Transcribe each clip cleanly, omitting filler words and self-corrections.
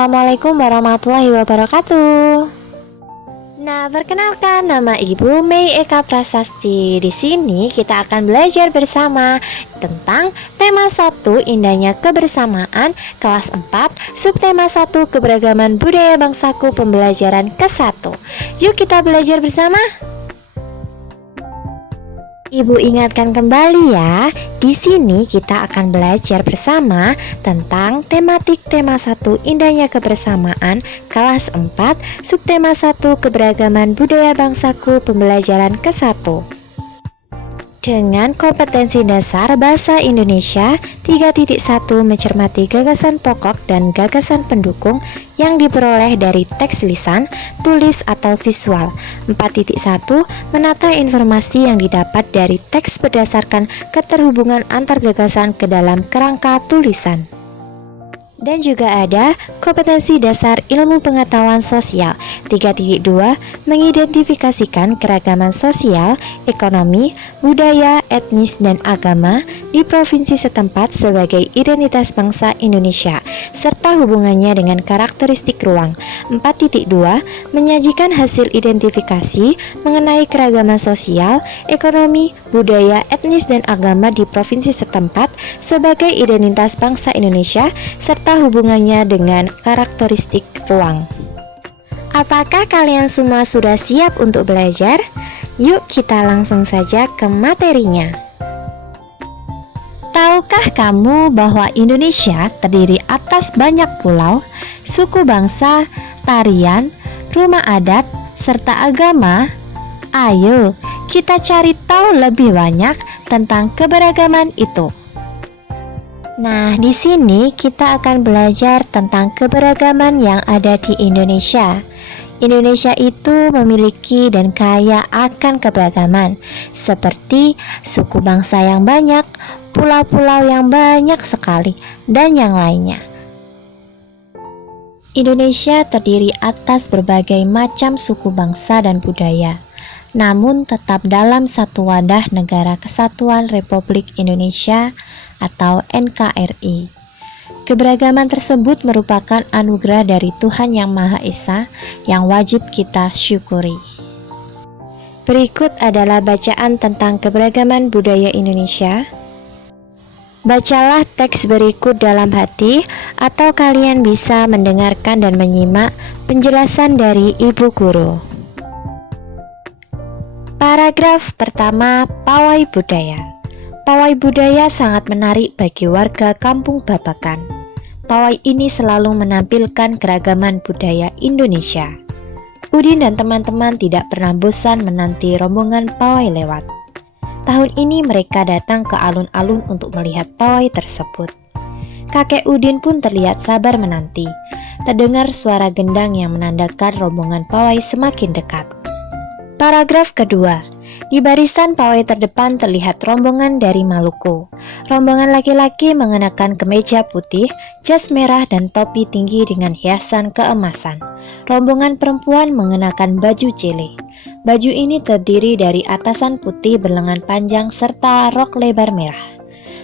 Assalamualaikum warahmatullahi wabarakatuh. Nah, perkenalkan nama Ibu Mei Eka Prasasti. Di sini kita akan belajar bersama tentang tema 1 indahnya kebersamaan kelas 4, subtema 1 keberagaman budaya bangsaku pembelajaran ke-1. Yuk kita belajar bersama. Ibu ingatkan kembali ya, di sini kita akan belajar bersama tentang tematik tema 1 indahnya kebersamaan kelas 4 subtema 1 keberagaman budaya bangsaku pembelajaran ke-1 dengan kompetensi dasar bahasa Indonesia 3.1 mencermati gagasan pokok dan gagasan pendukung yang diperoleh dari teks lisan, tulis atau visual. 4.1 menata informasi yang didapat dari teks berdasarkan keterhubungan antar gagasan ke dalam kerangka tulisan. Dan juga ada kompetensi dasar ilmu pengetahuan sosial 3.2 mengidentifikasikan keragaman sosial, ekonomi, budaya, etnis, dan agama di provinsi setempat sebagai identitas bangsa Indonesia serta hubungannya dengan karakteristik ruang. 4.2 menyajikan hasil identifikasi mengenai keragaman sosial, ekonomi, budaya, etnis, dan agama di provinsi setempat sebagai identitas bangsa Indonesia serta hubungannya dengan karakteristik ruang. Apakah kalian semua sudah siap untuk belajar? Yuk kita langsung saja ke materinya. Tahukah kamu bahwa Indonesia terdiri atas banyak pulau, suku bangsa, tarian, rumah adat, serta agama? Ayo, kita cari tahu lebih banyak tentang keberagaman itu. Nah, di sini kita akan belajar tentang keberagaman yang ada di Indonesia. Indonesia itu memiliki dan kaya akan keberagaman, seperti suku bangsa yang banyak, pulau-pulau yang banyak sekali, dan yang lainnya. Indonesia terdiri atas berbagai macam suku bangsa dan budaya, namun tetap dalam satu wadah Negara Kesatuan Republik Indonesia atau NKRI. Keberagaman tersebut merupakan anugerah dari Tuhan Yang Maha Esa yang wajib kita syukuri. Berikut adalah bacaan tentang keberagaman budaya Indonesia. Bacalah teks berikut dalam hati atau kalian bisa mendengarkan dan menyimak penjelasan dari Ibu Guru. Paragraf pertama, pawai budaya. Pawai budaya sangat menarik bagi warga Kampung Babakan. Pawai ini selalu menampilkan keragaman budaya Indonesia. Udin dan teman-teman tidak pernah bosan menanti rombongan pawai lewat. Tahun ini mereka datang ke alun-alun untuk melihat pawai tersebut. Kakek Udin pun terlihat sabar menanti. Terdengar suara gendang yang menandakan rombongan pawai semakin dekat. Paragraf kedua. Di barisan pawai terdepan terlihat rombongan dari Maluku. Rombongan laki-laki mengenakan kemeja putih, jas merah, dan topi tinggi dengan hiasan keemasan. Rombongan perempuan mengenakan baju jele. Baju ini terdiri dari atasan putih berlengan panjang serta rok lebar merah.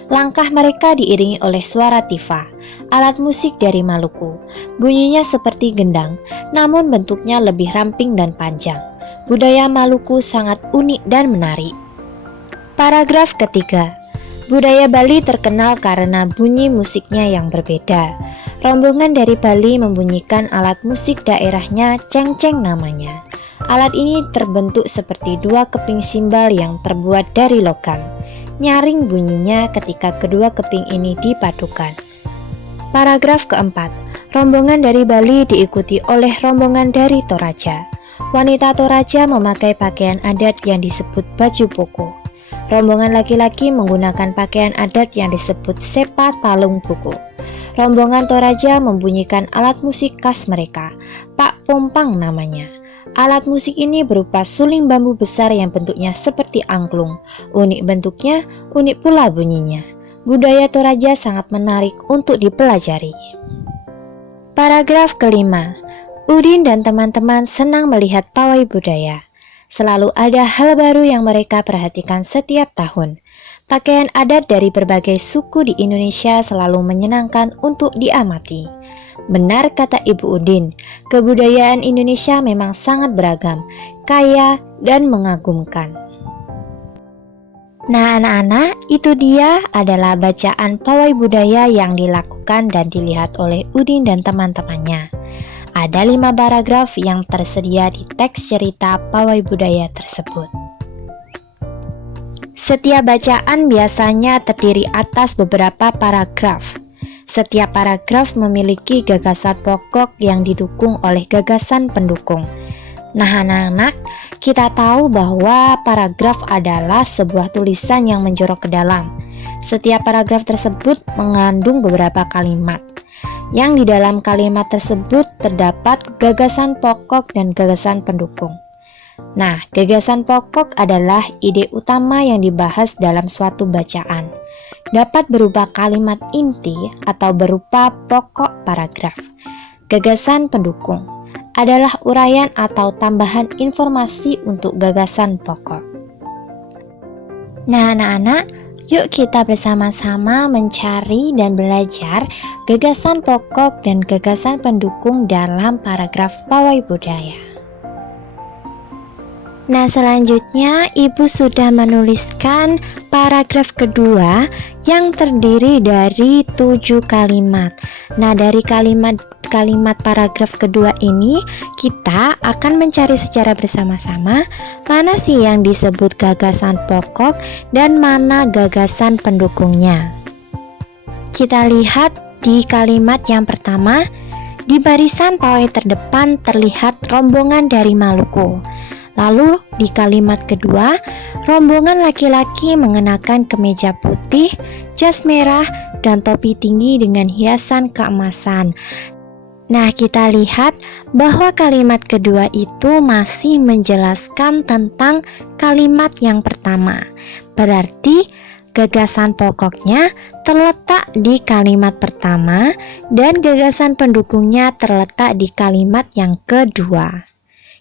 Langkah mereka diiringi oleh suara tifa, alat musik dari Maluku. Bunyinya seperti gendang, namun bentuknya lebih ramping dan panjang. Budaya Maluku sangat unik dan menarik. Paragraf ketiga. Budaya Bali terkenal karena bunyi musiknya yang berbeda. Rombongan dari Bali membunyikan alat musik daerahnya cengceng namanya. Alat ini terbentuk seperti dua keping simbal yang terbuat dari logam. Nyaring bunyinya ketika kedua keping ini dipadukan. Paragraf keempat. Rombongan dari Bali diikuti oleh rombongan dari Toraja. Wanita Toraja memakai pakaian adat yang disebut baju poko. Rombongan laki-laki menggunakan pakaian adat yang disebut sepa talung buku. Rombongan Toraja membunyikan alat musik khas mereka, Pak Pompang namanya. Alat musik ini berupa suling bambu besar yang bentuknya seperti angklung. Unik bentuknya, unik pula bunyinya. Budaya Toraja sangat menarik untuk dipelajari. Paragraf kelima. Udin dan teman-teman senang melihat pawai budaya. Selalu ada hal baru yang mereka perhatikan setiap tahun. Pakaian adat dari berbagai suku di Indonesia selalu menyenangkan untuk diamati. Benar kata Ibu Udin, kebudayaan Indonesia memang sangat beragam, kaya, dan mengagumkan. Nah anak-anak, itu dia adalah bacaan pawai budaya yang dilakukan dan dilihat oleh Udin dan teman-temannya. Ada 5 paragraf yang tersedia di teks cerita pawai budaya tersebut. Setiap bacaan biasanya terdiri atas beberapa paragraf. Setiap paragraf memiliki gagasan pokok yang didukung oleh gagasan pendukung. Nah anak-anak, kita tahu bahwa paragraf adalah sebuah tulisan yang menjorok ke dalam. Setiap paragraf tersebut mengandung beberapa kalimat. Yang di dalam kalimat tersebut terdapat gagasan pokok dan gagasan pendukung. Nah, gagasan pokok adalah ide utama yang dibahas dalam suatu bacaan. Dapat berupa kalimat inti atau berupa pokok paragraf. Gagasan pendukung adalah uraian atau tambahan informasi untuk gagasan pokok. Nah anak-anak, yuk kita bersama-sama mencari dan belajar gagasan pokok dan gagasan pendukung dalam paragraf pawai budaya. Nah selanjutnya Ibu sudah menuliskan paragraf kedua yang terdiri dari 7 kalimat. Nah dari kalimat paragraf kedua ini kita akan mencari secara bersama-sama mana sih yang disebut gagasan pokok dan mana gagasan pendukungnya. Kita lihat di kalimat yang pertama, di barisan pawai terdepan terlihat rombongan dari Maluku. Lalu di kalimat kedua, rombongan laki-laki mengenakan kemeja putih, jas merah, dan topi tinggi dengan hiasan keemasan. Nah, kita lihat bahwa kalimat kedua itu masih menjelaskan tentang kalimat yang pertama. Berarti gagasan pokoknya terletak di kalimat pertama dan gagasan pendukungnya terletak di kalimat yang kedua.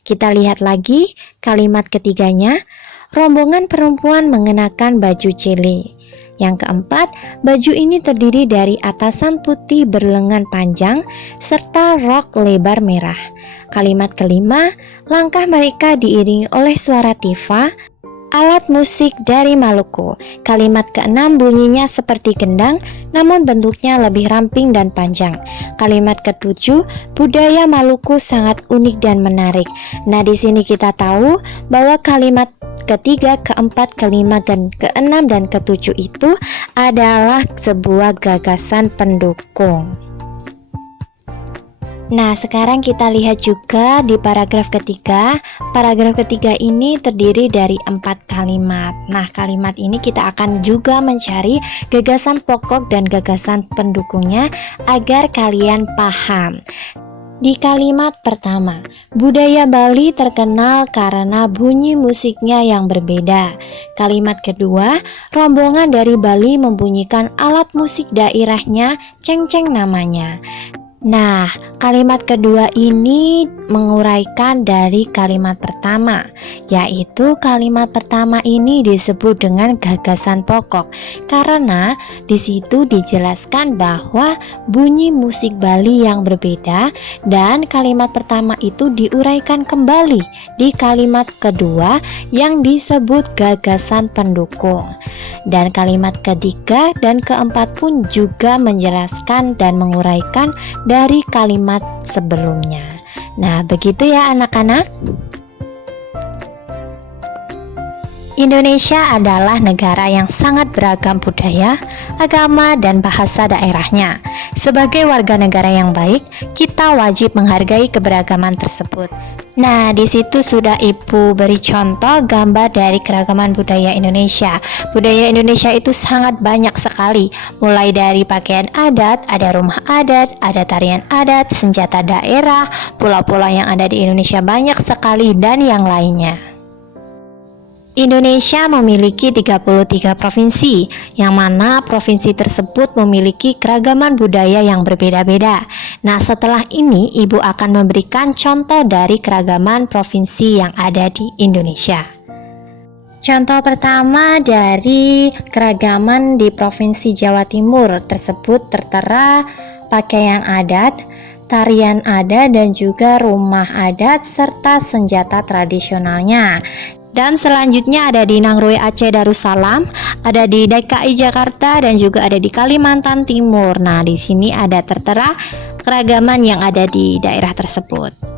Kita lihat lagi kalimat ketiganya, rombongan perempuan mengenakan baju cele. Yang keempat, baju ini terdiri dari atasan putih berlengan panjang serta rok lebar merah. Kalimat kelima, langkah mereka diiringi oleh suara tifa, alat musik dari Maluku. Kalimat keenam bunyinya seperti gendang, namun bentuknya lebih ramping dan panjang. Kalimat ketujuh, budaya Maluku sangat unik dan menarik. Nah, di sini kita tahu bahwa kalimat ketiga, keempat, kelima, dan keenam dan ketujuh itu adalah sebuah gagasan pendukung. Nah, sekarang kita lihat juga di paragraf ketiga. Paragraf ketiga ini terdiri dari 4 kalimat. Nah, kalimat ini kita akan juga mencari gagasan pokok dan gagasan pendukungnya agar kalian paham. Di kalimat pertama, budaya Bali terkenal karena bunyi musiknya yang berbeda. Kalimat kedua, rombongan dari Bali membunyikan alat musik daerahnya, cengceng namanya. Nah, kalimat kedua ini menguraikan dari kalimat pertama, yaitu kalimat pertama ini disebut dengan gagasan pokok karena di situ dijelaskan bahwa bunyi musik Bali yang berbeda, dan kalimat pertama itu diuraikan kembali di kalimat kedua yang disebut gagasan pendukung. Dan kalimat ketiga dan keempat pun juga menjelaskan dan menguraikan dari kalimat sebelumnya. Nah, begitu ya anak-anak. Indonesia adalah negara yang sangat beragam budaya, agama, dan bahasa daerahnya. Sebagai warga negara yang baik, kita wajib menghargai keberagaman tersebut. Nah, di situ sudah Ibu beri contoh gambar dari keragaman budaya Indonesia. Budaya Indonesia itu sangat banyak sekali, mulai dari pakaian adat, ada rumah adat, ada tarian adat, senjata daerah, pulau-pulau yang ada di Indonesia banyak sekali, dan yang lainnya. Indonesia memiliki 33 provinsi, yang mana provinsi tersebut memiliki keragaman budaya yang berbeda-beda. Nah, setelah ini Ibu akan memberikan contoh dari keragaman provinsi yang ada di Indonesia. Contoh pertama dari keragaman di Provinsi Jawa Timur tersebut tertera pakaian adat, tarian adat, dan juga rumah adat serta senjata tradisionalnya. Dan selanjutnya ada di Nangroe Aceh Darussalam, ada di DKI Jakarta, dan juga ada di Kalimantan Timur. Nah, di sini ada tertera keragaman yang ada di daerah tersebut.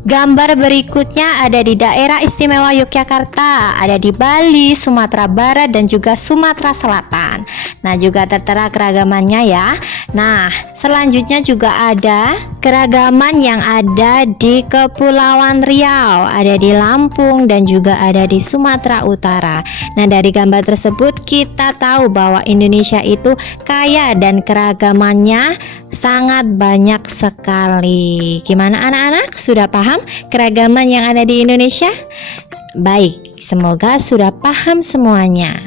Gambar berikutnya ada di daerah istimewa Yogyakarta, ada di Bali, Sumatera Barat, dan juga Sumatera Selatan. Nah, juga tertera keragamannya ya. Nah, selanjutnya juga ada keragaman yang ada di Kepulauan Riau, ada di Lampung, dan juga ada di Sumatera Utara. Nah, dari gambar tersebut kita tahu bahwa Indonesia itu kaya dan keragamannya sangat banyak sekali. Gimana anak-anak? Sudah paham keragaman yang ada di Indonesia? Baik, semoga sudah paham semuanya.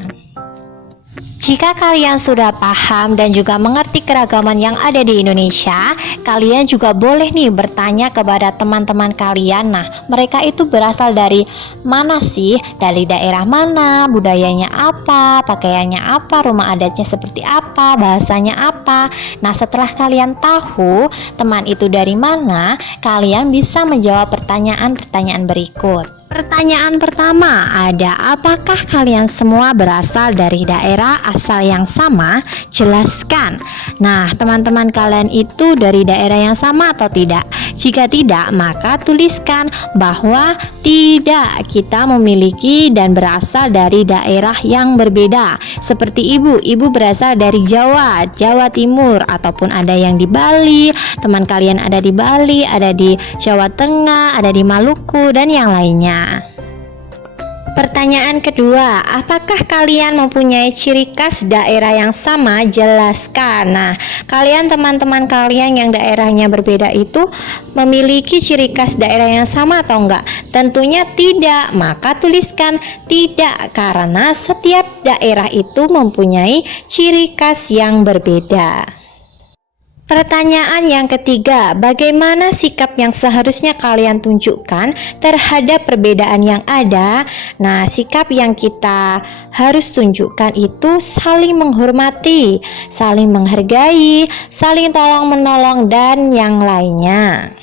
Jika kalian sudah paham dan juga mengerti keragaman yang ada di Indonesia, kalian juga boleh nih bertanya kepada teman-teman kalian. Nah, mereka itu berasal dari mana sih? Dari daerah mana? Budayanya apa? Pakaiannya apa? Rumah adatnya seperti apa? Bahasanya apa? Nah, setelah kalian tahu teman itu dari mana, kalian bisa menjawab pertanyaan-pertanyaan berikut. Pertanyaan pertama ada, apakah kalian semua berasal dari daerah asal yang sama? Jelaskan. Nah, teman-teman kalian itu dari daerah yang sama atau tidak? Jika tidak, maka tuliskan bahwa tidak, kita memiliki dan berasal dari daerah yang berbeda. Seperti ibu berasal dari Jawa, Jawa Timur, ataupun ada yang di Bali, teman kalian ada di Bali, ada di Jawa Tengah, ada di Maluku, dan yang lainnya. Pertanyaan kedua, apakah kalian mempunyai ciri khas daerah yang sama? Jelaskan. Nah, kalian teman-teman kalian yang daerahnya berbeda itu memiliki ciri khas daerah yang sama atau enggak? Tentunya tidak, maka tuliskan tidak, karena setiap daerah itu mempunyai ciri khas yang berbeda. Pertanyaan yang ketiga, bagaimana sikap yang seharusnya kalian tunjukkan terhadap perbedaan yang ada? Nah, sikap yang kita harus tunjukkan itu saling menghormati, saling menghargai, saling tolong-menolong, dan yang lainnya.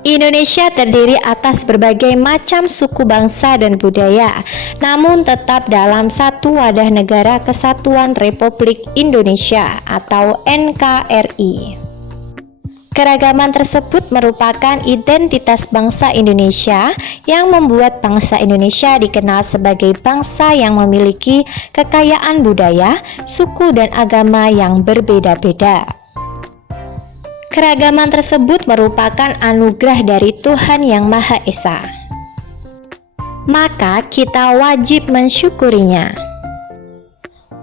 Indonesia terdiri atas berbagai macam suku bangsa dan budaya, namun tetap dalam satu wadah negara Kesatuan Republik Indonesia atau NKRI. Keragaman tersebut merupakan identitas bangsa Indonesia yang membuat bangsa Indonesia dikenal sebagai bangsa yang memiliki kekayaan budaya, suku, dan agama yang berbeda-beda. Keragaman tersebut merupakan anugerah dari Tuhan Yang Maha Esa. Maka kita wajib mensyukurinya.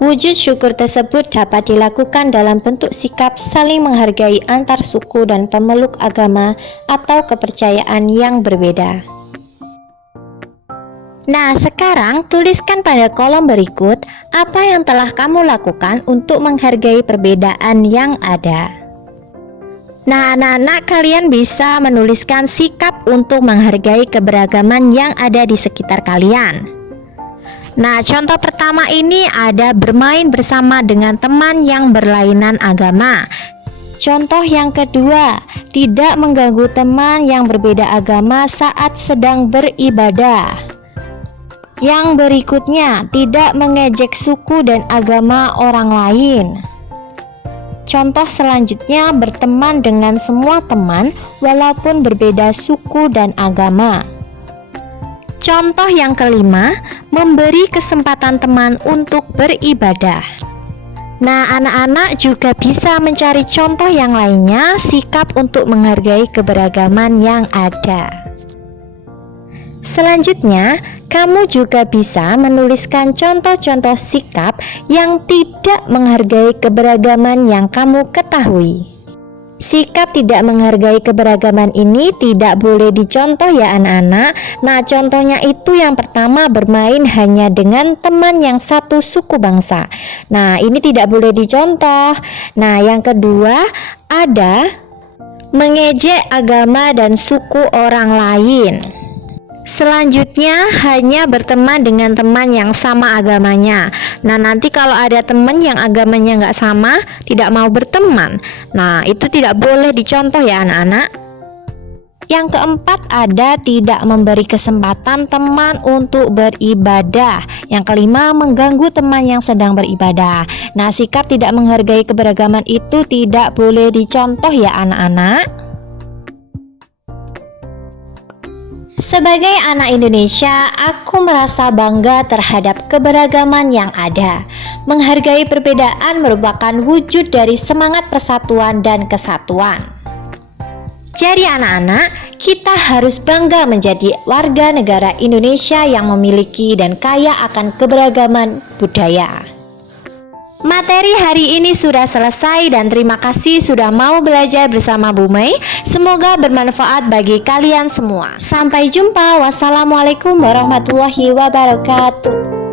Wujud syukur tersebut dapat dilakukan dalam bentuk sikap saling menghargai antar suku dan pemeluk agama atau kepercayaan yang berbeda. Nah, sekarang tuliskan pada kolom berikut apa yang telah kamu lakukan untuk menghargai perbedaan yang ada. Nah, anak-anak, kalian bisa menuliskan sikap untuk menghargai keberagaman yang ada di sekitar kalian. Nah, contoh pertama ini ada bermain bersama dengan teman yang berlainan agama. Contoh yang kedua, tidak mengganggu teman yang berbeda agama saat sedang beribadah. Yang berikutnya, tidak mengejek suku dan agama orang lain. Contoh selanjutnya, berteman dengan semua teman walaupun berbeda suku dan agama. Contoh yang kelima, memberi kesempatan teman untuk beribadah. Nah, anak-anak juga bisa mencari contoh yang lainnya, sikap untuk menghargai keberagaman yang ada. Selanjutnya, kamu juga bisa menuliskan contoh-contoh sikap yang tidak menghargai keberagaman yang kamu ketahui. Sikap tidak menghargai keberagaman ini tidak boleh dicontoh ya anak-anak. Nah, contohnya itu yang pertama, bermain hanya dengan teman yang satu suku bangsa. Nah, ini tidak boleh dicontoh. Nah, yang kedua ada mengejek agama dan suku orang lain. Selanjutnya, hanya berteman dengan teman yang sama agamanya. Nah, nanti kalau ada teman yang agamanya nggak sama, tidak mau berteman. Nah, itu tidak boleh dicontoh ya anak-anak. Yang keempat, ada tidak memberi kesempatan teman untuk beribadah. Yang kelima, mengganggu teman yang sedang beribadah. Nah, sikap tidak menghargai keberagaman itu tidak boleh dicontoh ya anak-anak. Sebagai anak Indonesia, aku merasa bangga terhadap keberagaman yang ada. Menghargai perbedaan merupakan wujud dari semangat persatuan dan kesatuan. Jadi anak-anak, kita harus bangga menjadi warga negara Indonesia yang memiliki dan kaya akan keberagaman budaya. Materi hari ini sudah selesai dan terima kasih sudah mau belajar bersama Bu Mei. Semoga bermanfaat bagi kalian semua. Sampai jumpa. Wassalamualaikum warahmatullahi wabarakatuh.